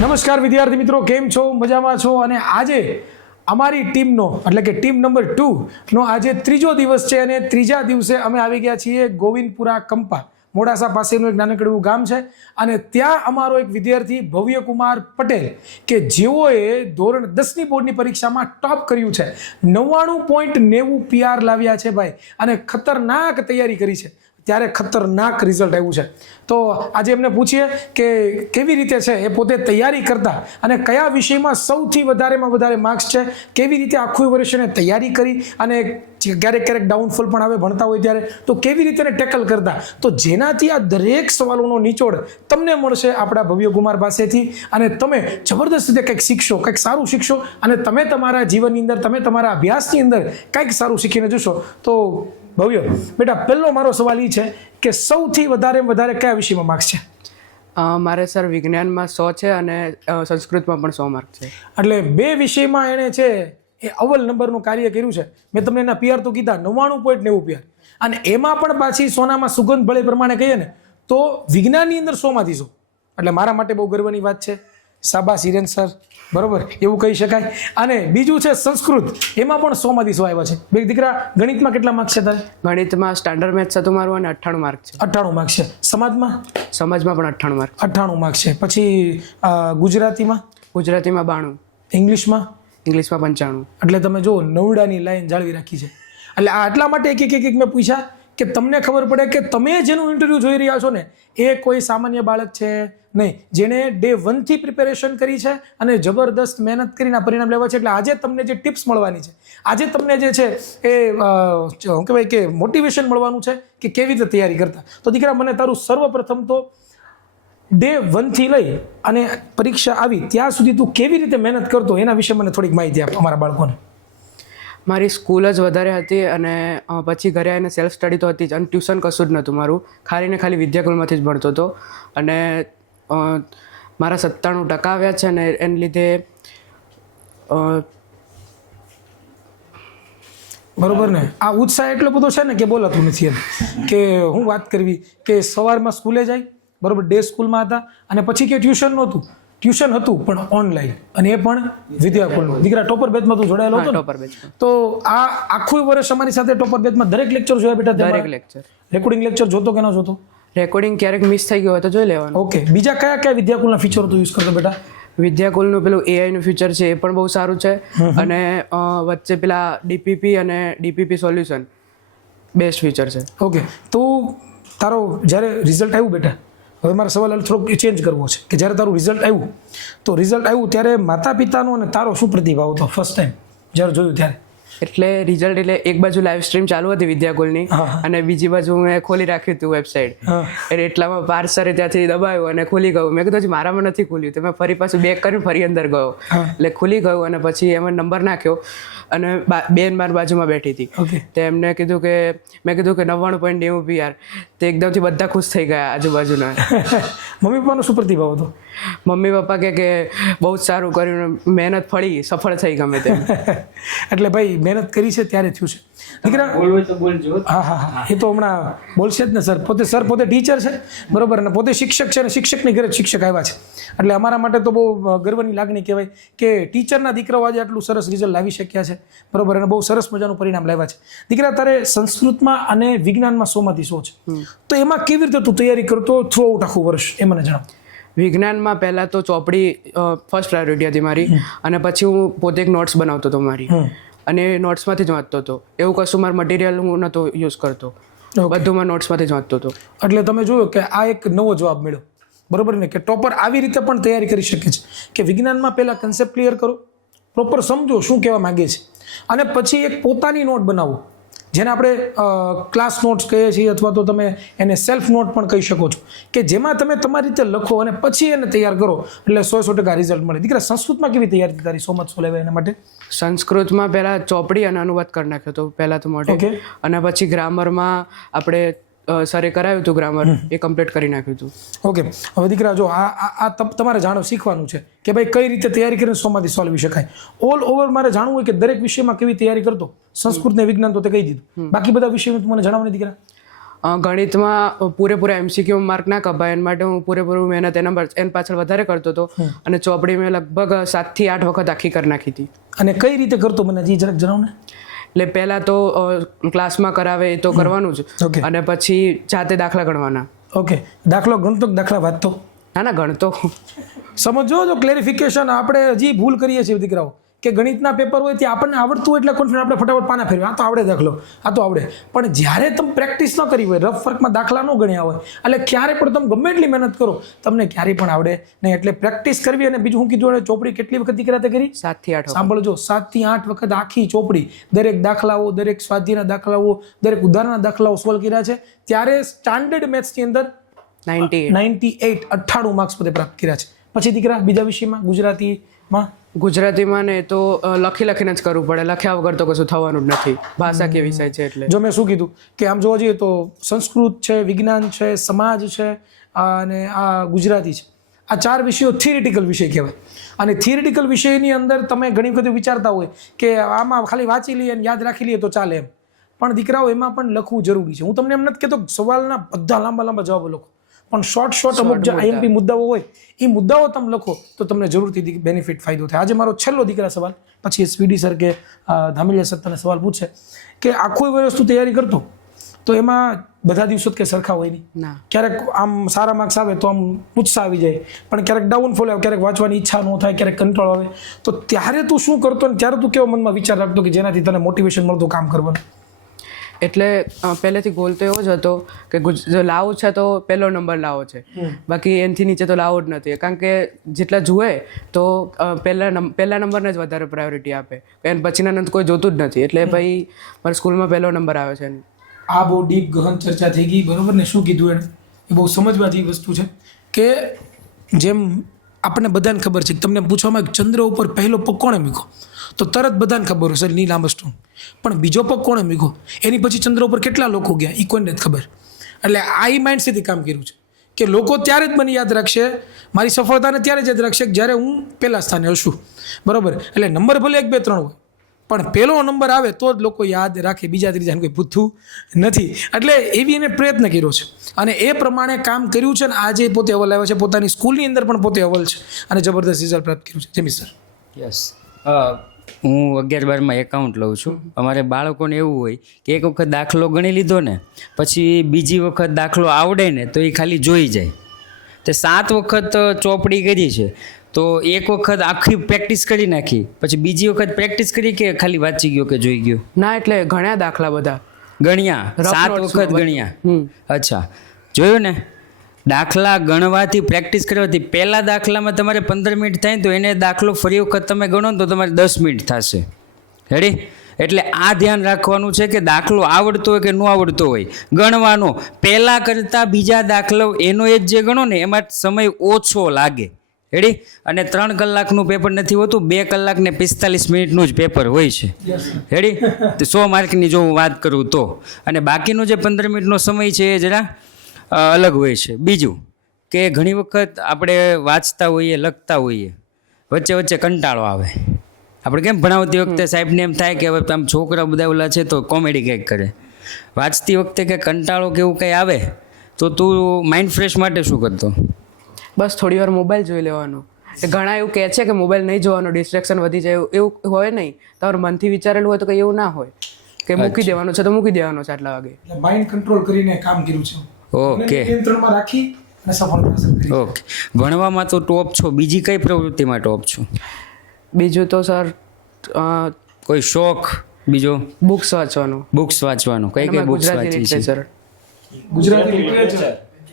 નમસ્કાર વિદ્યાર્થી મિત્રો, કેમ છો? મજામાં છો? અને આજે અમારી ટીમનો એટલે કે ટીમ નંબર 2 નો આજે ત્રીજો દિવસ છે અને ત્રીજા દિવસે અમે આવી ગયા છીએ ગોવિંદપુરા કંપા, મોડાસા પાસેનું એક નાનકડું એવું ગામ છે અને ત્યાં અમારો એક વિદ્યાર્થી ભવ્યકુમાર પટેલ કે જેઓએ ધોરણ 10ની બોર્ડની પરીક્ષામાં ટોપ કર્યું છે, 99.90 PR લાવ્યા છે ભાઈ, અને ખતરનાક તૈયારી કરી છે. ત્યારે ખતરનાક રિઝલ્ટ આવ્યું છે. તો આજે એમને પૂછીએ કે કેવી રીતે છે એ પોતે તૈયારી કરતા અને કયા વિષયમાં સૌથી વધારેમાં વધારે માર્ક્સ છે, કેવી રીતે આખું વર્ષ એને તૈયારી કરી અને ક્યારેક ક્યારેક ડાઉનફોલ પણ આવે ભણતા હોય ત્યારે, તો કેવી રીતે એને ટેકલ કરતા, તો જેનાથી આ દરેક સવાલોનો નિચોડ તમને મળશે આપણા ભવ્યકુમાર પાસેથી અને તમે જબરદસ્ત રીતે કંઈક શીખશો, કંઈક સારું શીખશો અને તમે તમારા જીવનની અંદર, તમે તમારા અભ્યાસની અંદર કંઈક સારું શીખીને જશો. તો ભવ્ય બેટા, પહેલો મારો સવાલ એ છે કે સૌથી વધારે કયા વિષયમાં માર્ક્સ છે? મારે સર વિજ્ઞાનમાં 100 છે અને સંસ્કૃતમાં પણ 100 માર્ક છે. એટલે બે વિષયમાં એણે છે એ અવ્વલ નંબરનું કાર્ય કર્યું છે. મેં તમને એના PR તો કીધા 99.90 PR, અને એમાં પણ પાછી સોનામાં સુગંધ ભળે પ્રમાણે કહીએ ને તો વિજ્ઞાનની અંદર 100માંથી 100. એટલે મારા માટે બહુ ગર્વની વાત છે. શાબાશ હિરેન સર, બરોબર એવું કહી શકાય. અને બીજું છે સંસ્કૃત, એમાં પણ 100માંથી 100 આવ્યા છે. બે દીકરા, ગણિતમાં કેટલા માર્ક્સ છે તારે? ગણિતમાં સ્ટાન્ડર્ડ મેથ્સ હતું મારું અને 98 માર્ક છે. 98 માર્ક્સ છે. સમાજમાં? સમાજમાં પણ 98 માર્ક. 98 માર્ક્સ છે. પછી ગુજરાતીમાં? ગુજરાતીમાં 92. ઇંગ્લિશમાં? ઇંગ્લિશમાં 95. એટલે તમે જો નવડાની લાઈન જાળવી રાખી છે. એટલે આ એટલા માટે એક મેં પૂછ્યા કે તમને ખબર પડે કે તમે જેનું ઇન્ટરવ્યૂ જોઈ રહ્યા છો ને એ કોઈ સામાન્ય બાળક છે નહીં, જેણે ડે 1 થી પ્રિપેરેશન કરી છે અને જબરદસ્ત મહેનત કરીને આ પરિણામ લેવા છે. એટલે આજે તમને જે ટિપ્સ મળવાની છે, આજે તમને જે છે એ શું કહેવાય કે મોટિવેશન મળવાનું છે કે કેવી રીતે તૈયારી કરતા. તો દીકરા, મને તારું સર્વપ્રથમ તો ડે 1 થી લઈ અને પરીક્ષા આવી ત્યાં સુધી તું કેવી રીતે મહેનત કરતો એના વિશે મને થોડીક માહિતી આપ અમારા બાળકોને. મારી સ્કૂલ જ વધારે હતી અને પછી ઘરે આવીને સેલ્ફ સ્ટડી તો હતી જ, અને ટ્યુશન કશું જ નહોતું મારું. ખાલી વિદ્યાકુલમાંથી જ ભણતો હતો અને મારા 97% આવ્યા છે અને એને લીધે બરોબર ને, આ ઉત્સાહ એટલો બધો છે ને કે બોલાતું નથી એમ. કે હું વાત કરવી કે સવારમાં સ્કૂલે જાય, બરોબર, ડે સ્કૂલમાં હતા અને પછી કે ટ્યુશન નહોતું, ટ્યુશન હતું પણ ઓનલાઈન, અને એ પણ વિદ્યાકુલમાં. દીકરા, ટોપર બેચમાં તું જોડાયેલો હતો? ટોપર બેચમાં. તો આ આખું વર્ષ અમારી સાથે ટોપર બેચમાં દરેક લેક્ચર જોયા બેટા? દરેક લેક્ચર. રેકોર્ડિંગ લેક્ચર જોતો કે ન જોતો? રેકોર્ડિંગ ક્યારેક મિસ થઈ ગયો હોય તો જોઈ લેવાનું. ઓકે. બીજા કયા વિદ્યાકુલના ફીચરો તું યુઝ કરતો બેટા? વિદ્યાકુલનું પેલું AI નું ફીચર છે એ પણ બહુ સારું છે, અને વચ્ચે પેલા DPP અને DPP સોલ્યુશન બેસ્ટ ફીચર છે. ઓકે. તો તારો જ્યારે રિઝલ્ટ આવ્યું બેટા, હવે મારો સવાલ થોડોક ચેન્જ કરવો છે કે જ્યારે તારું રિઝલ્ટ આવ્યું ત્યારે માતા પિતાનો અને તારો શું પ્રતિભાવ હતો ફર્સ્ટ ટાઈમ જ્યારે જોયું ત્યારે? એટલે રિઝલ્ટ એટલે એક બાજુ લાઈવ સ્ટ્રીમ ચાલુ હતી વિદ્યાકુલની અને બીજી બાજુ મેં ખોલી રાખ્યું હતું વેબસાઇટ. એટલે એટલામાં પાર્સરે ત્યાંથી દબાવ્યું અને ખુલી ગયું. મેં કીધું મારામાં નથી ખુલ્યું, તો મેં ફરી પાછું બેક કરીને ફરી અંદર ગયો, એટલે ખુલી ગયું. અને પછી એમાં નંબર નાખ્યો અને બેન મારી બાજુમાં બેઠી હતી, તો એમને કીધું કે મેં કીધું કે 99.90 PR, તો એકદમથી બધા ખુશ થઈ ગયા આજુબાજુના. મમ્મી પપ્પાનો શું પ્રતિભાવ હતો? મમ્મી પપ્પા કે બહુ જ સારું કર્યું, મહેનત ફળી, સફળ થઈ ગમે તેમ. એટલે ભાઈ મહેનત કરી છે ત્યારે થયું છે. દીકરા, હા, એ તો હમણાં બોલશે જ ને સર. પોતે ટીચર છે, બરોબર, અને પોતે શિક્ષક છે અને શિક્ષકની ઘરે શિક્ષક આવ્યા છે. એટલે અમારા માટે તો બહુ ગર્વની લાગણી કહેવાય કે ટીચરના દીકરાઓ આજે આટલું સરસ રિઝલ્ટ લાવી શક્યા છે, બરોબર, અને બહુ સરસ મજાનું પરિણામ લાવ્યા છે. દીકરા, તારે સંસ્કૃતમાં અને વિજ્ઞાનમાં 100માંથી 100 છે, તો એમાં કેવી રીતે તું તૈયારી કરતો થ્રુ આઉટ આખું વર્ષ, એ મને જણાવ. વિજ્ઞાનમાં પહેલાં તો ચોપડી ફર્સ્ટ પ્રાયોરિટી હતી મારી, અને પછી હું પોતે એક નોટ્સ બનાવતો હતો મારી, અને નોટ્સમાંથી જ વાંચતો હતો. એવું કશું મારું મટીરિયલ હું નહોતો યુઝ કરતો, બધું માં નોટ્સમાંથી જ વાંચતો હતો. એટલે તમે જોયું કે આ એક નવો જવાબ મળ્યો, બરોબર ને, કે ટોપર આવી રીતે પણ તૈયારી કરી શકે છે કે વિજ્ઞાનમાં પહેલાં કન્સેપ્ટ ક્લિયર કરો, પ્રોપર સમજો શું કહેવા માંગે છે, અને પછી એક પોતાની નોટ બનાવો, જેને આપણે ક્લાસ નોટ્સ કહીએ છીએ, અથવા તો તમે એને સેલ્ફ નોટ પણ કહી શકો છો, કે જેમાં તમે તમારી રીતે લખો અને પછી એને તૈયાર કરો, એટલે 100% રિઝલ્ટ મળે. દીકરા, સંસ્કૃતમાં કેવી તૈયારી તારી 100માંથી 100 લેવાય એના માટે? સંસ્કૃતમાં પહેલાં ચોપડી અને અનુવાદ કરી નાખ્યો હતો પહેલાં તો મોટે, અને પછી ગ્રામરમાં આપણે સરે કરાવ્યું હતું ગ્રામર, એ કમ્પ્લીટ કરી નાખ્યું હતું. ઓકે. હવે દીકરા જો આ તમારે શીખવાનું છે કે ભાઈ કઈ રીતે તૈયારી કરીને 100માંથી 100 લેવી શકાય. ઓલ ઓવર મારે જાણવું હોય કે દરેક વિષયમાં કેવી તૈયારી કરતો. સંસ્કૃત ને વિજ્ઞાન તો તે કહી દીધું, બાકી બધા વિષયમાં મને જણાવો ને દીકરા. ગણિતમાં પૂરેપૂરા એમસીક્યુ માર્ક ના કપાય એના માટે હું પૂરેપૂરું મહેનત એના પાછળ વધારે કરતો હતો અને ચોપડી મેં લગભગ 7 થી 8 વખત આખી કરી નાખી હતી. અને કઈ રીતે કરતો મને હજી જરાક જણાવ ને. એટલે પહેલાં તો ક્લાસમાં કરાવે એ તો કરવાનું જ, અને પછી જાતે દાખલા ગણવાના. ઓકે, દાખલો ગણતો કે દાખલા વાંચતો? ના ગણતો. સમજો જો ક્લેરિફિકેશન, આપણે હજી ભૂલ કરીએ છીએ દીકરાઓ કે ગણિતના પેપર હોય ત્યાં આપણને આવડતું હોય એટલે કોન્ફિડન્ટ આપણે ફટાફટ પાના ફેરવે, આ તો આવડે દાખલો, આ તો આવડે. પણ જ્યારે તમે પ્રેક્ટિસ ન કરી હોય, રફ વર્કમાં દાખલા ન ગણ્યા હોય, એટલે ક્યારે પણ તમે ગમે એટલી મહેનત કરો તમને ક્યારેય પણ આવડે નહીં. એટલે પ્રેક્ટિસ કરવી. અને બીજું હું કીધું, ચોપડી કેટલી વખત દીકરા તે કરી? 7 થી 8. સાંભળજો, 7 થી 8 વખત આખી ચોપડી, દરેક દાખલાઓ, દરેક સ્વાધ્યાયના દાખલાઓ, દરેક ઉદાહરણના દાખલાઓ સોલ્વ કર્યા છે. ત્યારે સ્ટાન્ડર્ડ મેથ્સની અંદર 98 માર્ક્સ બધે પ્રાપ્ત કર્યા છે. પછી દીકરા બીજા વિષયમાં ગુજરાતીમાં ને તો લખીને જ કરવું પડે, લખ્યા વગર તો કશું થવાનું જ નથી, ભાષાકીય વિષય છે એટલે. જો મેં શું કીધું કે આમ જોવા જઈએ તો સંસ્કૃત છે, વિજ્ઞાન છે, સમાજ છે અને આ ગુજરાતી છે, આ 4 વિષયો થિયરિટિકલ વિષય કહેવાય. અને થિયરિટિકલ વિષયની અંદર તમે ઘણી વખત વિચારતા હોય કે આમાં ખાલી વાંચી લઈએ અને યાદ રાખી લઈએ તો ચાલે એમ, પણ દીકરાઓ એમાં પણ લખવું જરૂરી છે. હું તમને એમ નથી કહેતો સવાલના બધા લાંબા જવાબો લખો, પણ શોર્ટ અમુક જે આઈએમપી મુદ્દાઓ હોય એ મુદ્દાઓ તમે લખો તો તમને જરૂરથી બેનિફિટ ફાયદો થાય. આજે મારો છેલ્લો દીકરા સવાલ, પછી સ્વીડી સર કે ધામેલિયા સર તને સવાલ પૂછે કે આખું વસ્તુ તૈયારી કરતો તો એમાં બધા દિવસો કે સરખા હોય નહીં. ક્યારેક આમ સારા માર્ક્સ આવે તો આમ ઉત્સાહ આવી જાય, પણ ક્યારેક ડાઉનફોલ આવે, ક્યારેક વાંચવાની ઈચ્છા ન થાય, ક્યારેક કંટ્રોલ આવે. તો ત્યારે તું શું કરતો ને ત્યારે તું કેવો મનમાં વિચાર રાખતો કે જેનાથી તને મોટિવેશન મળતું કામ કરવાનું? એટલે પહેલેથી ગોલ તો એવો જ હતો કે જો લાવો છે તો પહેલો નંબર લાવો છે, બાકી એનાથી નીચે તો લાવો જ નથી. કારણ કે જેટલા જુએ તો પહેલા નંબરને જ વધારે પ્રાયોરિટી આપે, એને પછીના નંબર કોઈ જોતું જ નથી. એટલે ભાઈ મારા સ્કૂલમાં પહેલો નંબર આવે છે. આ બહુ ડીપ ગહન ચર્ચા થઈ ગઈ, બરોબર ને? શું કીધું એણે એ બહુ સમજવા જેવી વસ્તુ છે કે જેમ આપણને બધાને ખબર છે કે તમને પૂછવામાં ચંદ્ર ઉપર પહેલો પગ કોણે મૂક્યો તો તરત બધાને ખબર હશે નીલ આર્મસ્ટ્રોંગ, પણ બીજો પગ કોણે મૂક્યો એની પછી ચંદ્ર ઉપર કેટલા લોકો ગયા એ કોઈને જ ખબર. એટલે આ માઇન્ડસેટથી કામ કર્યું છે કે લોકો ત્યારે જ મને યાદ રાખશે, મારી સફળતાને ત્યારે જ યાદ રાખશે કે જ્યારે હું પહેલા સ્થાને હશું, બરાબર? એટલે નંબર ભલે 1, 2, 3 હોય, પણ પહેલો નંબર આવે તો જ લોકો યાદ રાખે, બીજા ત્રીજાને કોઈ પૂછતું નથી. એટલે એવી એને પ્રયત્ન કર્યો છે અને એ પ્રમાણે કામ કર્યું છે. અને આજે પોતે અવ્વલ આવ્યો છે, પોતાની સ્કૂલની અંદર પણ પોતે અવ્વલ છે અને જબરદસ્ત રિઝલ્ટ પ્રાપ્ત કર્યું છે. Jamie sir. યસ, હું 11-12માં એકાઉન્ટ લઉં છું. અમારે બાળકોને એવું હોય કે એક વખત દાખલો ગણી લીધો ને પછી બીજી વખત દાખલો આવડે ને તો એ ખાલી જોઈ જાય. તે 7 વખત ચોપડી કરી છે તો એક વખત આખી પ્રેક્ટિસ કરી નાખી, પછી બીજી વખત પ્રેક્ટિસ કરી કે ખાલી વાંચી ગયો કે જોઈ ગયો? ના, એટલે ઘણા દાખલા બધા ગણ્યા, 7 વખત ગણ્યા. અચ્છા, જોયું ને? દાખલા ગણવાથી પ્રેક્ટિસ કરવાથી પહેલા દાખલામાં તમારે 15 મિનિટ થાય તો એને દાખલો ફરી વખત તમે ગણો તો તમારે 10 મિનિટ થશે. રેડી? એટલે આ ધ્યાન રાખવાનું છે કે દાખલો આવડતો હોય કે ન આવડતો હોય, ગણવાનો પહેલાં કરતાં બીજા દાખલો એનો એ જે ગણો ને એમાં સમય ઓછો લાગે. રેડી? અને 3 કલાકનું પેપર નથી હોતું, 2 કલાક ને 45 મિનિટનું જ પેપર હોય છે. રેડી? તો 100 માર્કની જો હું વાત કરું તો, અને બાકીનો જે 15 મિનિટનો સમય છે એ જરા અલગ હોય છે. બીજું કે ઘણી વખત આપણે વાંચતા હોઈએ, લખતા હોઈએ, વચ્ચે વચ્ચે કંટાળો આવે. આપણે કેમ ભણાવતી વખતે સાહેબને એમ થાય કે હવે આમ છોકરા બધા ઓલા છે તો કોમેડી કંઈક કરે. વાંચતી વખતે કે કંટાળો કે એવું કંઈ આવે તો તું માઇન્ડ ફ્રેશ માટે શું કરતો? બસ થોડી વાર મોબાઈલ જોઈ લેવાનો. ઘણા એવું કહે છે કે મોબાઈલ નહીં જોવાનો, ડિસ્ટ્રેક્શન વધી જાય, એવું હોય નહીં. તમારું મનથી વિચારેલું હોય તો કંઈ એવું ના હોય કે મૂકી દેવાનું છે તો મૂકી દેવાનું છે આટલા વાગે. માઇન્ડ કંટ્રોલ કરીને કામ કર્યું છે. ઓકે, નિયંત્રણમાં રાખી અને સફળતા. ઓકે, ભણવામાં તો ટોપ છો, બીજી કઈ પ્રવૃત્તિમાં ટોપ છો? બીજું તો સર કોઈ શોખ બીજો? બુક્સ વાંચવાનો. બુક્સ વાંચવાનો. કઈ કઈ બુક્સ વાંચી છે?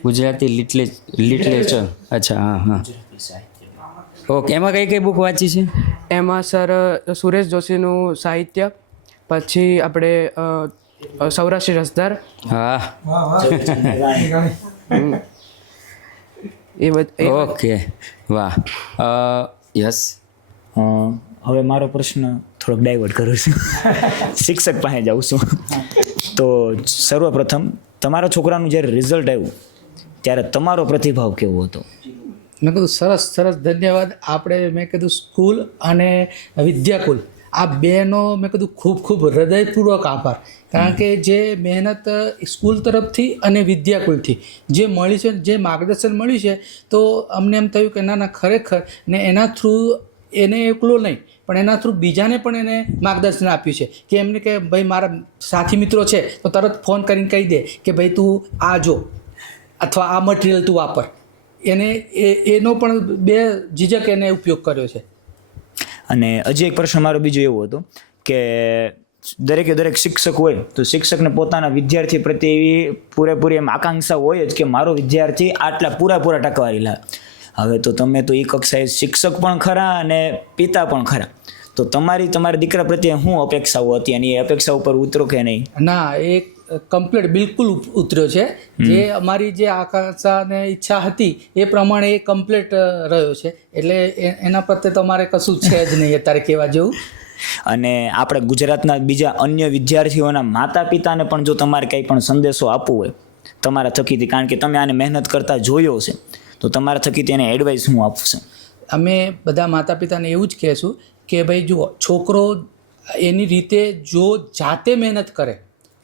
ગુજરાતી લિટરેચર. અચ્છા, હા. ઓકે, એમાં કઈ કઈ બુક વાંચી છે? એમાં સર સુરેશ જોશીનું સાહિત્ય, પછી આપણે સૌરાષ્ટ્રી રસધાર. હા, ઓકે, વાહ. યસ. હવે મારો પ્રશ્ન થોડોક ડાયવર્ટ કરું છું, શિક્ષક પાસે જાઉં છું. તો સર્વપ્રથમ તમારા છોકરાનું જ્યારે રિઝલ્ટ આવ્યું ત્યારે તમારો પ્રતિભાવ કેવો હતો? મેં કીધું સરસ ધન્યવાદ. મેં કીધું સ્કૂલ અને વિદ્યાકુલ આ બેનો મેં કીધું ખૂબ હૃદયપૂર્વક આભાર કારણ કે જે મહેનત સ્કૂલ તરફથી અને વિદ્યાકુલથી જે મળી છે, જે માર્ગદર્શન મળ્યું છે, તો અમને એમ થયું કે ના ખરેખર ને એના થ્રુ એને એકલો નહીં પણ એના થ્રુ બીજાને પણ એને માર્ગદર્શન આપ્યું છે કે એમને કે ભાઈ મારા સાથી મિત્રો છે તો તરત ફોન કરીને કહી દે કે ભાઈ તું આ જો અથવા આ મટીરિયલ તું વાપર. એને એનો પણ બે ઝીઝક એને ઉપયોગ કર્યો છે. અને હજી એક પ્રશ્ન મારો બીજો એવો હતો કે દરેક શિક્ષક હોય તો શિક્ષકને પોતાના વિદ્યાર્થી પ્રત્યે એવી પૂરેપૂરી એમ આકાંક્ષા હોય જ કે મારો વિદ્યાર્થી આટલા પૂરા ટકાવારી લાવે. હવે તો તમે તો એ કક્ષાએ શિક્ષક પણ ખરા અને પિતા પણ ખરા, તો તમારા દીકરા પ્રત્યે શું અપેક્ષાઓ હતી અને એ અપેક્ષા ઉપર ઉતરો કે નહીં? ના, એ કમ્પ્લીટ બિલકુલ ઉતર્યો છે. જે અમારી જે આકાંક્ષા અને ઈચ્છા હતી એ પ્રમાણે એ કમ્પ્લીટ રહ્યો છે. એટલે એના પ્રત્યે તો અમારે કશું છે જ નહીં અત્યારે કહેવા જેવું. અને આપણે ગુજરાતના બીજા અન્ય વિદ્યાર્થીઓના માતા પિતાને પણ જો તમારે કંઈ પણ સંદેશો આપવો હોય તમારા થકીથી, કારણ કે તમે આને મહેનત કરતા જોયો છે, તો તમારા થકીથી એને એડવાઇસ શું આપશે? અમે બધા માતા પિતાને એવું જ કહેશું કે ભાઈ જુઓ, છોકરો એની રીતે જો જાતે મહેનત કરે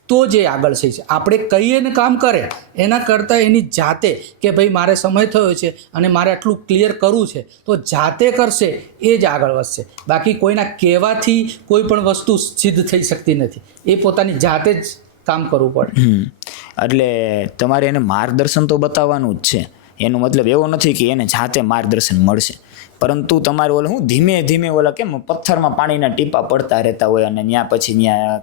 તો જે આગળ છે. આપણે કહીએ ને કામ કરે એના કરતાં એની જાતે કે ભાઈ મારે સમય થયો છે અને મારે આટલું ક્લિયર કરવું છે તો જાતે કરશે એ જ આગળ વધશે. બાકી કોઈના કહેવાથી કોઈ પણ વસ્તુ સિદ્ધ થઈ શકતી નથી. એ પોતાની જાતે જ કામ કરવું પડે. એટલે તમારે એને માર્ગદર્શન તો બતાવવાનું જ છે. એનો મતલબ એવો નથી કે એને જાતે માર્ગદર્શન મળશે, પરંતુ તમારે ધીમે ધીમે કેમ પથ્થરમાં પાણીના ટીપા પડતા રહેતા હોય અને ત્યાં પછી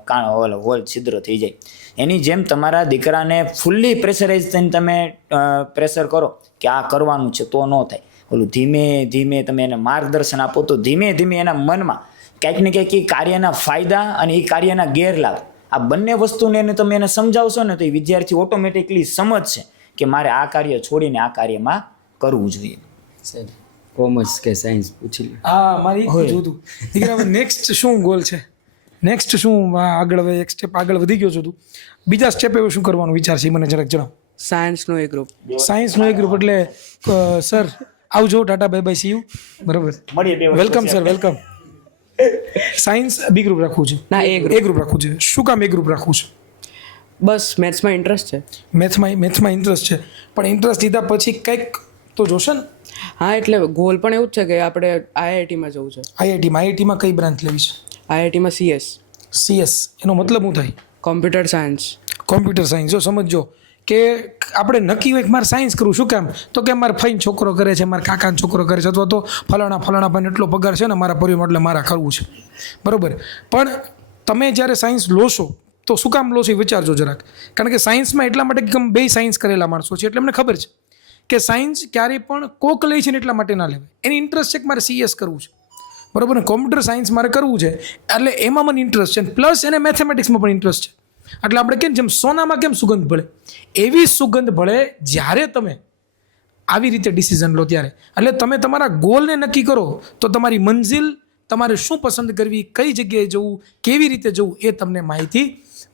ત્યાં હોલ છિદ્ર થઈ જાય. એની જેમ તમારા દીકરાને ફૂલ્લી પ્રેશરાઇઝ થઈને તમે પ્રેશર કરો કે આ કરવાનું છે તો ન થાય. ધીમે ધીમે તમે એને માર્ગદર્શન આપો તો ધીમે ધીમે એના મનમાં ક્યાંક ને ક્યાંક એ કાર્યના ફાયદા અને એ કાર્યના ગેરલાભ આ બંને વસ્તુને તમે એને સમજાવશો ને તો એ વિદ્યાર્થી ઓટોમેટિકલી સમજશે કે મારે આ કાર્ય છોડીને આ કાર્યમાં કરવું જોઈએ. કોમર્સ કે સાયન્સ પૂછી લે. હા, મારી જોતું દીકરા નેક્સ્ટ શું ગોલ છે, નેક્સ્ટ શું આગળ એક સ્ટેપ આગળ વધી ગયો છું તું, બીજા સ્ટેપ એવું શું કરવાનો વિચાર છે મને જરાક જણાવ. સાયન્સનો એક ગ્રુપ. સાયન્સનો એક ગ્રુપ એટલે સર આવજો, tata bye bye, see you. બરાબર, welcome sir, welcome. Science B group રાખવું છે? ના, એ ગ્રુપ રાખવું છે. શું કામ એ ગ્રુપ રાખવું છે? બસ મેથ્સમાં ઇન્ટરેસ્ટ છે. મેથ્સમાં ઇન્ટરેસ્ટ છે, પણ ઇન્ટરેસ્ટ લીધા પછી કંઈક તો જોશે ને. હા, એટલે ગોલ પણ એવું જ છે કે આપણે આઈઆઈટીમાં જવું છે. આઈઆઈટીમાં કઈ બ્રાન્ચ લેવી છે? આઈઆઈટીમાં CS એનો મતલબ શું થાય? Computer science. Computer science. જો સમજો કે આપણે નક્કી હોય કે મારે સાયન્સ કરવું, શું કામ તો કે મારા ફઈનો છોકરો કરે છે, મારા કાકાનો છોકરો કરે છે, અથવા તો ફલાણા ભાઈને એટલો પગાર છે ને મારા પરિવાર એટલે મારા કરવું છે. બરાબર, પણ તમે જ્યારે સાયન્સ લોશો તો શું કામ લો છો એ વિચારજો જરાક. કારણ કે સાયન્સમાં એટલા માટે કે બે સાયન્સ કરેલા માણસો છે એટલે અમને ખબર છે કે સાયન્સ ક્યારેય પણ કોક લે છે ને એટલા માટે ના લેવાય. એની ઇન્ટરેસ્ટ છે કે મારે CS કરવું છે, બરાબર ને, કોમ્પ્યુટર સાયન્સ મારે કરવું છે એટલે એમાં મને ઇન્ટરેસ્ટ છે, પ્લસ એને મેથેમેટિક્સમાં પણ ઇન્ટરેસ્ટ છે. એટલે આપણે કેમ જેમ સોનામાં કેમ સુગંધ ભળે એવી સુગંધ ભળે જ્યારે તમે આવી રીતે ડિસિઝન લો ત્યારે. એટલે તમે તમારા ગોલને નક્કી કરો તો તમારી મંજિલ, તમારે શું પસંદ કરવી, કઈ જગ્યાએ જવું, કેવી રીતે જવું એ તમને માહિતી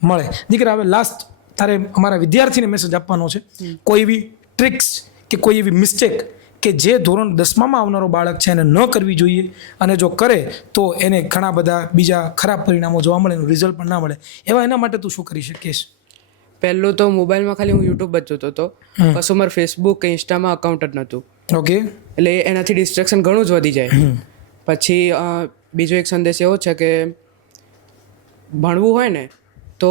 મળે. દીકરા, હવે લાસ્ટ તારે અમારા વિદ્યાર્થીને મેસેજ આપવાનો છે. કોઈ એવી ટ્રિક્સ કે કોઈ એવી મિસ્ટેક કે જે ધોરણ 10માં આવનારો બાળક છે એને ન કરવી જોઈએ અને જો કરે તો એને ઘણા બધા બીજા ખરાબ પરિણામો જોવા મળે, એનું રિઝલ્ટ પણ ના મળે, એવા એના માટે તું શું કરી શકીશ? પહેલું તો મોબાઈલમાં ખાલી હું યુટ્યુબ જ જોતો હતો, કશું મારું ફેસબુક કે ઇન્સ્ટામાં અકાઉન્ટ જ નહોતું. ઓકે, એટલે એનાથી ડિસ્ટ્રેક્શન ઘણું જ વધી જાય. પછી બીજો એક સંદેશ એવો છે કે ભણવું હોય ને તો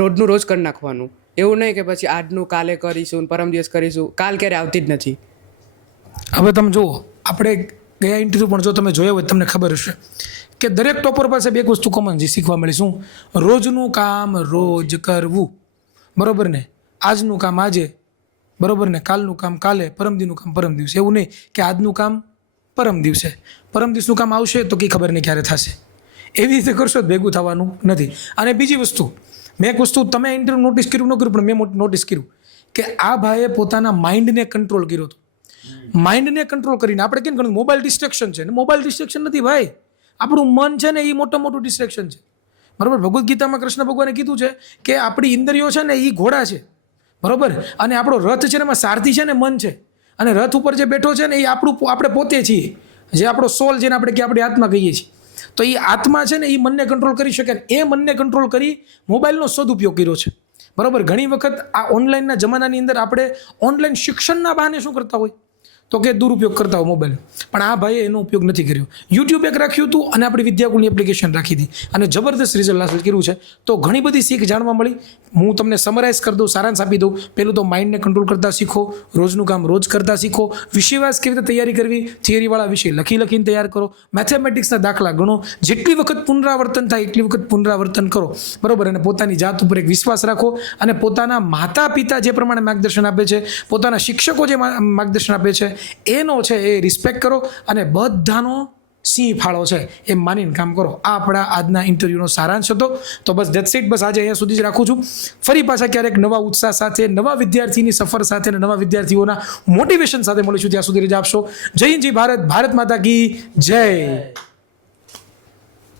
રોજનું રોજ કરી નાખવાનું. એવું નહીં કે પછી આજનું કાલે કરીશું, પરમ દિવસ કરીશું, કાલ ક્યારે આવતી જ નથી. હવે તમે જુઓ, આપણે ગયા ઇન્ટરવ્યૂ પણ જો તમે જોયા હોય તમને ખબર હશે કે દરેક ટોપર પાસે બે વસ્તુ કોમન જે શીખવા મળી. શું? રોજનું કામ રોજ કરવું, બરાબર ને, આજનું કામ આજે, બરાબર ને, કાલનું કામ કાલે, પરમદીનું કામ પરમ દિવસે. એવું નહીં કે આજનું કામ પરમ દિવસે, પરમ દિવસનું કામ આવશે તો કંઈ ખબર નહીં ક્યારે થશે. એવી રીતે કરશો તો ભેગું થવાનું નથી. અને બીજી વસ્તુ, મેં એક વસ્તુ તમે ઇન્ટરવ્યૂ નોટિસ કર્યું ન કર્યું પણ મેં નોટિસ કર્યું કે આ ભાઈએ પોતાના માઇન્ડને કંટ્રોલ કર્યો હતો. માઇન્ડને કંટ્રોલ કરીને આપણે કેમ ગણું મોબાઈલ ડિસ્ટ્રેક્શન છે ને, મોબાઈલ ડિસ્ટ્રેક્શન નથી ભાઈ, આપણું મન છે ને એ મોટું ડિસ્ટ્રેક્શન છે. બરાબર, ભગવદ્ ગીતામાં કૃષ્ણ ભગવાને કીધું છે કે આપણી ઇન્દ્રિયો છે ને એ ઘોડા છે, બરાબર, અને આપણો રથ છે ને એમાં સારથી છે ને મન છે, અને રથ ઉપર જે બેઠો છે ને એ આપણે પોતે છીએ, જે આપણો સોલ જેને આપણે કે આપણી આત્મા કહીએ છીએ. તો એ આત્મા છે ને એ મનને કંટ્રોલ કરી શકે ને એ મનને કંટ્રોલ કરી મોબાઈલનો સદુપયોગ કર્યો છે. બરાબર, ઘણી વખત આ ઓનલાઈનના જમાનાની અંદર આપણે ઓનલાઈન શિક્ષણના બહાને શું કરતા હોય તો કે દુરુપયોગ કરતા હોય મોબાઈલ, પણ આ ભાઈએ એનો ઉપયોગ નથી કર્યો. યુટ્યુબ એક રાખ્યું હતું અને આપણી વિદ્યાકુલની એપ્લિકેશન રાખી હતી અને જબરદસ્ત રિઝલ્ટ હાંસલ કર્યું છે. તો ઘણી બધી શીખ જાણવા મળી. હું તમને સમરાઇઝ કરી દઉં, સારાંશ આપી દઉં. પહેલું તો માઇન્ડને કંટ્રોલ કરતા શીખો, રોજનું કામ રોજ કરતા શીખો, વિષયવાસ કેવી રીતે તૈયારી કરવી, થિયરીવાળા વિષય લખીને તૈયાર કરો, મેથેમેટિક્સના દાખલા ગણો, જેટલી વખત પુનરાવર્તન થાય એટલી વખત પુનરાવર્તન કરો. બરાબર, અને પોતાની જાત ઉપર એક વિશ્વાસ રાખો અને પોતાના માતા પિતા જે પ્રમાણે માર્ગદર્શન આપે છે, પોતાના શિક્ષકો જે માર્ગદર્શન આપે છે એનો છે એ રિસ્પેક્ટ કરો અને બધાનો સિંહ ફાળો છે એમ માનીને કામ કરો. આ આપણા આજના ઇન્ટરવ્યૂનો સારાંશ હતો. તો બસ ધેટ્સ ઇટ. બસ આજે અહીંયા સુધી જ રાખું છું. ફરી પાછા ક્યારેક નવા ઉત્સાહ સાથે, નવા વિદ્યાર્થીની સફર સાથે અને નવા વિદ્યાર્થીઓના મોટિવેશન સાથે મળીશું. ત્યાં સુધી રજા આપશો. જય હિન્દ, જય ભારત, ભારત માતા કી જય.